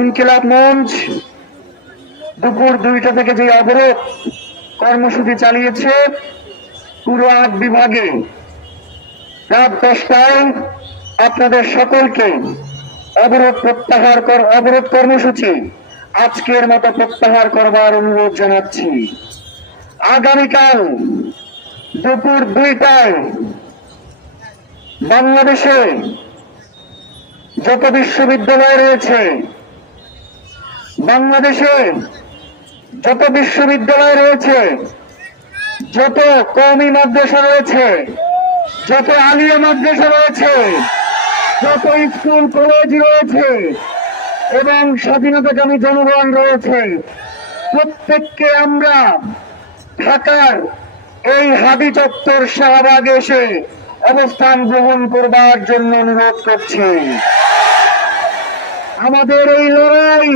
ইনকিলাব মঞ্চ দুপুর 2টা থেকে যে অবরোধ কর্মসূচি চালিয়েছে পুরো 8 বিভাগে, রাত 10টায় আপনাদের সকলকে অবরোধ কর্মসূচি আজকের মতো প্রত্যাহার করবার অনুরোধ জানাচ্ছি। আগামীকাল দুপুর 2টায় বাংলাদেশে যত বিশ্ববিদ্যালয় রয়েছে, যত কওমি মাদ্রাসা রয়েছে, যত আলিয়া মাদ্রাসা রয়েছে, যত স্কুল কলেজ রয়েছে এবং স্বাধীনতাকামী জনগণ রয়েছে, প্রত্যেককে আমরা ঢাকার এই হাদি চত্বর শাহবাগে এসে অবস্থান গ্রহণ করবার জন্য অনুরোধ করছি। আমাদের এই লড়াই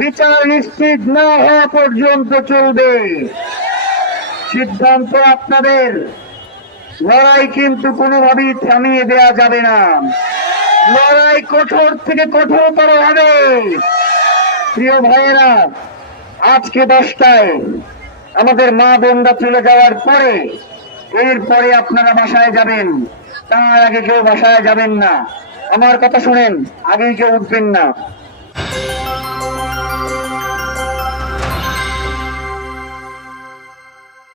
বিচার নিশ্চিত না হওয়া পর্যন্ত চলবে। সিদ্ধান্ত আপনাদের, লড়াই কিন্তু কোনোভাবেই থামিয়ে দেয়া যাবে না। লড়াই কঠোর থেকে কঠোরতর হবে। প্রিয় ভাইয়েরা, আজকে 10টায় আমাদের মা বোনরা চলে যাওয়ার পরে এরপরে আপনারা বাসায় যাবেন, তার আগে কেউ বাসায় যাবেন না। আমার কথা শুনেন, আগে কেউ উঠবেন না।